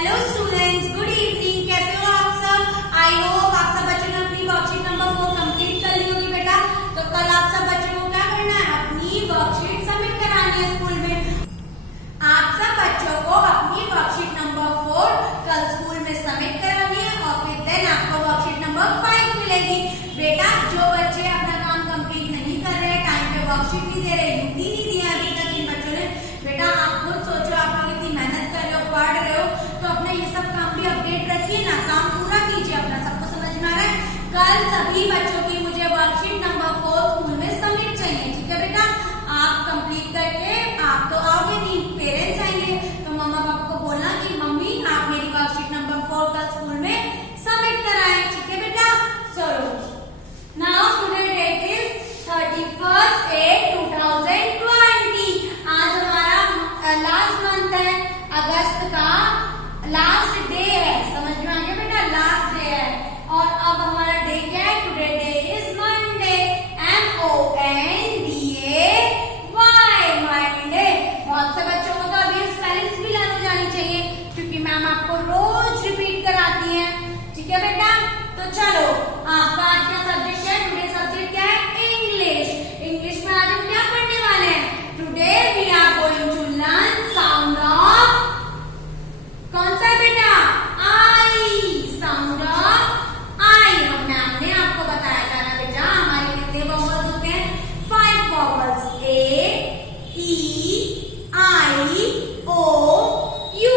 Hello students, good evening. कैसे हो आप सब? आई होप आप सब बच्चों ने अपनी वर्कशीट नंबर 4 कंप्लीट कर ली होगी बेटा। तो कल आप सब बच्चों को क्या करना है? अपनी वर्कशीट सबमिट करानी है स्कूल में। आप सब बच्चों को अपनी वर्कशीट नंबर 4 कल स्कूल में सबमिट करानी है और फिर देन आपको वर्कशीट नंबर 5 मिलेगी। बेटा जो बच्चे अपना काम कंप्लीट नहीं कर रहे, टाइम पे वर्कशीट नहीं दे रहे, यूटी नहीं दिया अभी तक इन बच्चों ने, बेटा आप खुद सोचो, आप लोग इतनी मेहनत कर रहे हो, पढ़ रहे हो, तो अपना ये सब काम भी अपडेट रखिए ना, काम पूरा कीजिए अपना। सबको समझ में आ रहा है? कल सभी बच्चों की मुझे वर्कशीट नंबर 4 स्कूल में सबमिट चाहिए, ठीक है बेटा? आप कंप्लीट करके आप तो आओगे नहीं, पेरेंट्स आएंगे, तो मम्मा पापा को बोलना कि मम्मी आप मेरी वर्कशीट नंबर 4 कल स्कूल में सबमिट कराएं, ठीक है बेटा? चलो, नाउ टुडे डेट इज 31/8/2020। आज हमारा लास्ट मंथ है, अगस्त का लास्ट डे है। समझ में आ गया बेटा? लास्ट डे है। और अब हमारा डे क्या है? Today day is Monday, MONDAY, Monday. बहुत से बच्चों को तो अभी स्पेलिंग्स भी लानी जानी चाहिए, क्योंकि मैम आपको रोज रिपीट कराती है, ठीक है बेटा? तो चलो, आपका आज का सब्जेक्ट है, टुडे सब्जेक्ट क्या है? इंग्लिश। इंग्लिश में आज हम क्या पढ़ने वाले हैं? Today we are going to learn sound of, कौन सा बेटा? I, sound of I. और मैम ने आपको बताया था ना बेटा, हमारे कितने वॉवल्स होते हैं? 5 vowels, A, E, I, O, you.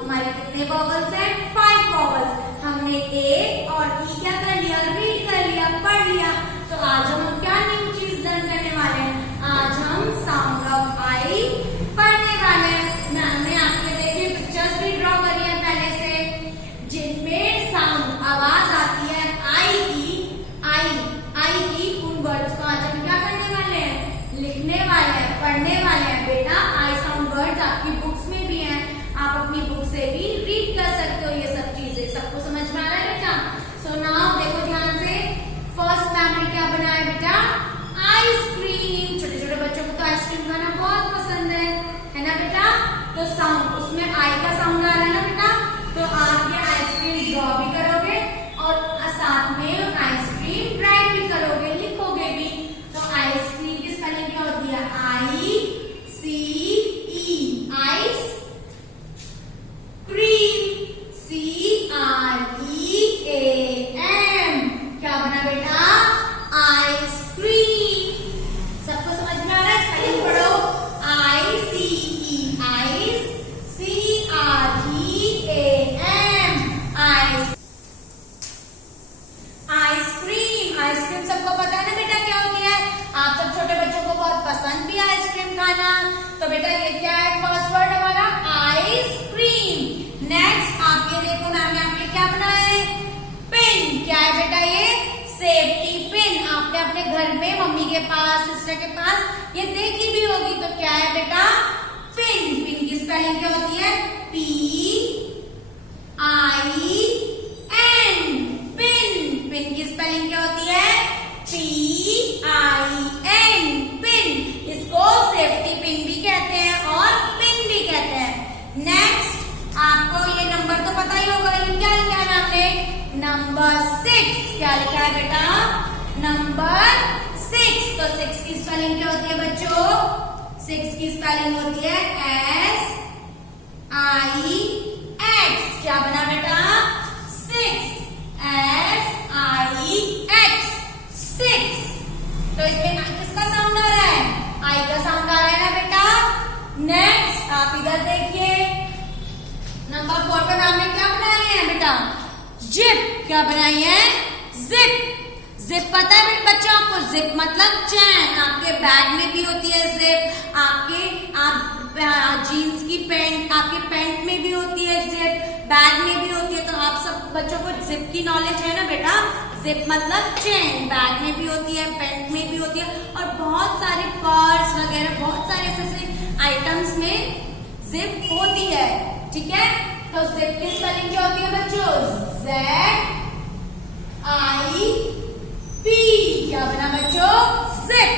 हमारे कितने वॉवल्स हैं? 5 वॉवल्स। हमने ए और ई क्या कर लिया? रीड कर लिया, पढ़ लिया। तो आज हम क्या न्यू चीज लर्न करने वाले हैं? आज हम साउंड ऑफ आई पढ़ने वाले हैं। मैम ने आपके देखिए पिक्चर्स भी ड्रॉ करी है पहले से, जिनमें साउंड आवाज आती है आई की। आई की उन वर्ड्स को आज हम क्या करने वाले हैं? लिखने वाले हैं, पढ़ने वाले हैं बेटा। आई साउंड वर्ड्स आपकी बुक्स में भी हैं, आप अपनी बुक से भी रीड कर सकते हो ये सब चीजें। सबको समझ में आ रहा है बेटा? सो नाउ देखो ध्यान से, फर्स्ट मैम ने क्या बनाया बेटा? आइसक्रीम। छोटे छोटे बच्चों को तो आइसक्रीम खाना बहुत पसंद है ना बेटा? तो साउंड, उसमें आई का साउंड आ रहा है ना बेटा? तो आप ये आइसक्रीम ड्रॉ भी करोगे और साथ में आइसक्रीम राइट भी करोगे, लिखोगे भी। तो आइसक्रीम की स्पेलिंग क्या होती है? ICE, ice cream, CREAM। क्या बना बेटा? आइसक्रीम। सबको समझ में आ रहा है? स्पेलिंग पढ़ो, ICE, ice, CREAM, ice, ice cream. Ice cream सबको पता है ना बेटा क्या होती है? आप सब छोटे बच्चों को बहुत पसंद भी है आइसक्रीम खाना। तो बेटा ये क्या है? फर्स्ट वर्ड हमारा आइसक्रीम। नेक्स्ट आप ये देखो, मैम ने आपके क्या बनाया है? पिन। क्या है बेटा ये? Safety pin. आपने अपने घर में मम्मी के पास, सिस्टर के पास ये देखी भी होगी। तो क्या है बेटा? पिन। पिन की स्पेलिंग क्या होती है? PIN, pin. पिन की स्पेलिंग क्या होती है? PIN, pin. इसको सेफ्टी पिन भी कहते हैं और पिन भी कहते हैं। नेक्स्ट आपको ये नंबर तो पता ही होगा, लेकिन क्या लिखा है आपने? नंबर 6। क्या लिखा है बेटा? नंबर 6। तो 6 की स्पेलिंग क्या होती है बच्चों? 6 की स्पेलिंग होती है SIX। क्या बना बेटा? 6, SIX, 6। तो इसमें किसका साउंड आ रहा है? आई का साउंड आ रहा है ना बेटा? नेक्स्ट आप इधर देखिए, नंबर 4 पे मैम ने क्या बनाया है बेटा? जिप। क्या बनाई है? जिप। जिप पता है बच्चों आपको? जिप मतलब चैन। आपके बैग में भी होती है जिप, आप जीन्स की पैंट, आपके पैंट में भी होती है जिप, बैग में भी होती है। तो आप सब बच्चों को जिप की नॉलेज है ना बेटा? जिप मतलब चेन, बैग में भी होती है, पैंट में भी होती है, और बहुत सारे पर्स वगैरह, बहुत सारे ऐसे आइटम्स में जिप होती है, ठीक है? तो जिप की स्पेलिंग क्या होती है बच्चों? ZIP। क्या बना बच्चों? जिप।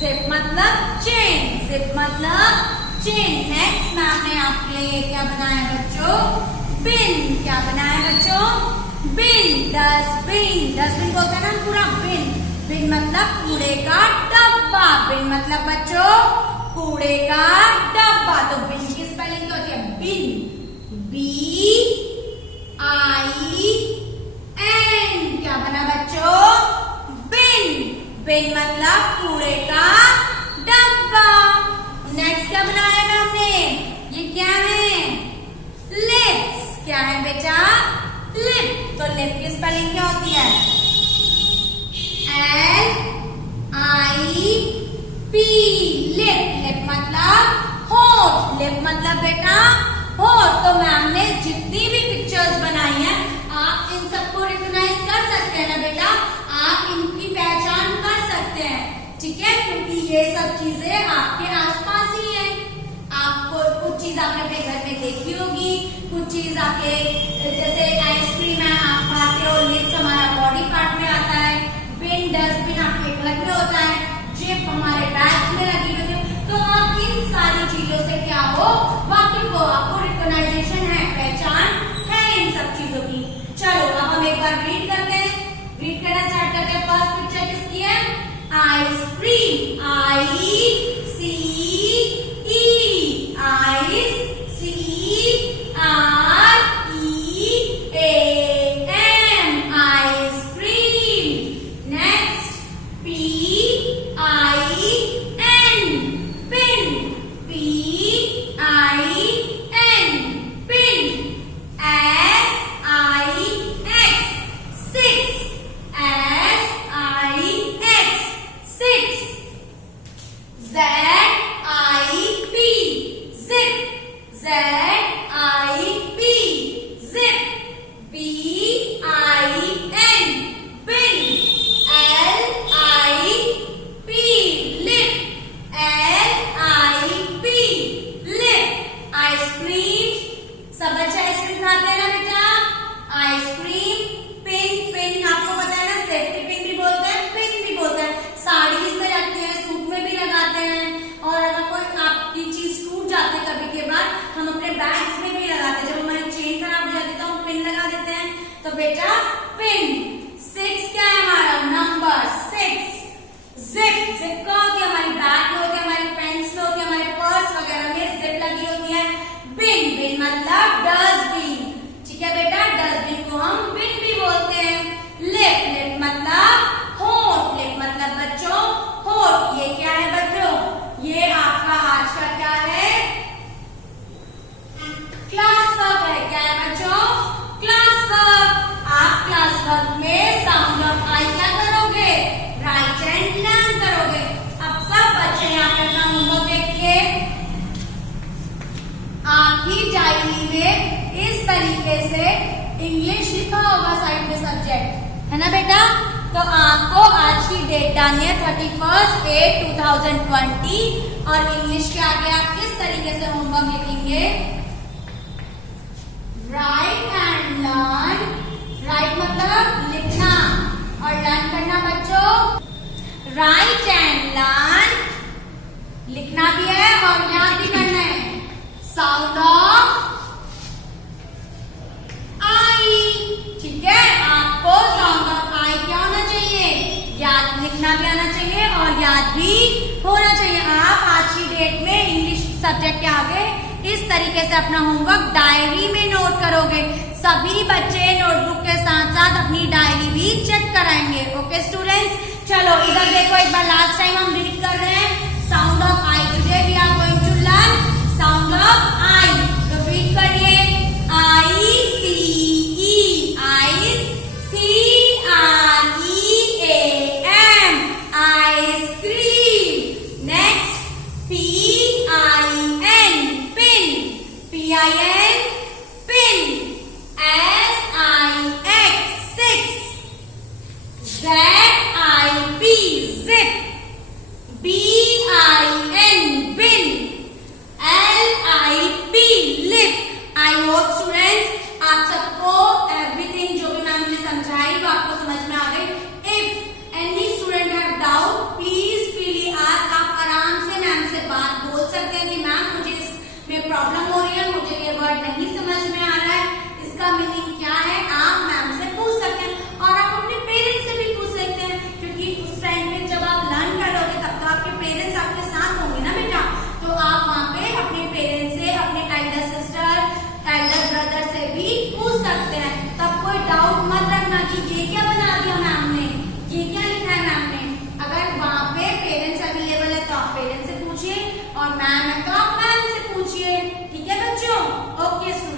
जिप मतलब चेन, जिप मतलब चेन। नेक्स्ट मैम ने आपके लिए क्या बनाया बच्चों? बिन क्या बना है बच्चों? बिन, डस्टबिन। डस्टबिन बोलते हैं ना पूरा बिन। बिन मतलब कूड़े का डब्बा। बिन मतलब बच्चों कूड़े का डब्बा। तो बिन की स्पेलिंग क्या होती है? बिन, BIN। क्या बना बच्चों? बिन। बिन मतलब कूड़े का डब्बा। नेक्स्ट क्या बनाया है हमने? ये क्या है? लिप्स। क्या है बेटा? लिप। तो लिप की स्पेलिंग क्या होती है? LIP। लिप। लिप मतलब होठ। लिप मतलब बेटा होठ। तो मैम ने जितनी भी पिक्चर्स बनाई है आप इन सबको रिकॉग्नाइज कर सकते हैं ना बेटा? आप इनकी पहचान कर सकते हैं, ठीक है? क्योंकि ये सब चीजें आपके आसपास ही है। आपको कुछ चीज आपने अपने घर में देखी होगी, कुछ चीज आपके जैसे आइसक्रीम है आप खाते हो, लिप्स हमारा बॉडी पार्ट में आता है, बिन डस्टबिन आपके घर में होता है, जिप हमारे बैग्स में लगी होती है। तो आप इन सारी चीजों से क्या हो? वाकिफ हो, आपको रिकॉग्नाइजेशन है, पहचान है इन सब चीजों की। चलो अब हम एक बार रीड करते हैं। रीड करना स्टार्ट करते हैं। फर्स्ट पिक्चर किसकी है? आइसक्रीम। तो बेटा पिन। 6 क्या है हमारा? नंबर 6। जिप। जिप का होती है हमारी बैग में, होती है हमारी पेन्स में, होती है हमारे पर्स वगैरह में जिप लगी होती है। बिन। बिन मतलब डस्टबिन, ठीक है बेटा? डस्टबिन को हम बिन भी बोलते हैं। लिप। लिप मतलब होठ। लिप मतलब बच्चों होठ। ये क्या है बच्चों? ये आपका आज का क्या है? क्लास वर्क है। क्या है बच्चों? Class work. आप क्लास वर्क में साउंड ऑफ आई क्या करोगे? राइट एंड लर्न करोगे। अब सब बच्चे यहाँ पे अपना होमवर्क देखिए। आपकी डायरी में इस तरीके से इंग्लिश लिखा होगा साइड में सब्जेक्ट, है ना बेटा? तो आपको आज की डेट डालनी है 31/8/2020 और इंग्लिश के आगे आप किस तरीके से होमवर्क लिखेंगे? Right and learn. राइट मतलब लिखना और लर्न करना बच्चों। राइट एंड लर्न लिखना भी है और याद भी करना है। साउंड ऑफ आई, ठीक है? आपको साउंड ऑफ आई क्या होना चाहिए? याद, लिखना भी आना चाहिए और याद भी होना चाहिए। आप आज की डेट में इंग्लिश सब्जेक्ट के आगे इस तरीके से अपना होमवर्क डायरी में नोट करोगे। सभी बच्चे नोटबुक के साथ साथ अपनी डायरी भी चेक कराएंगे। ओके स्टूडेंट्स, चलो इधर देखो एक बार लास्ट टाइम हम रीड कर रहे हैं sound of I. Today we are going to learn sound of I. तो रीड करिए। प्रॉब्लम हो रही है, मुझे ये वर्ड नहीं समझ में आ रहा है, पूछ सकते हैं। तब कोई डाउट मत रखना कि ये क्या बना दिया मैम ने, ये क्या लिखा है मैम ने। अगर वहां पे पेरेंट्स अवेलेबल है तो आप पेरेंट्स से पूछिए और मैम है तो आप मैम से पूछिए। ठीक है बच्चों? Okay student.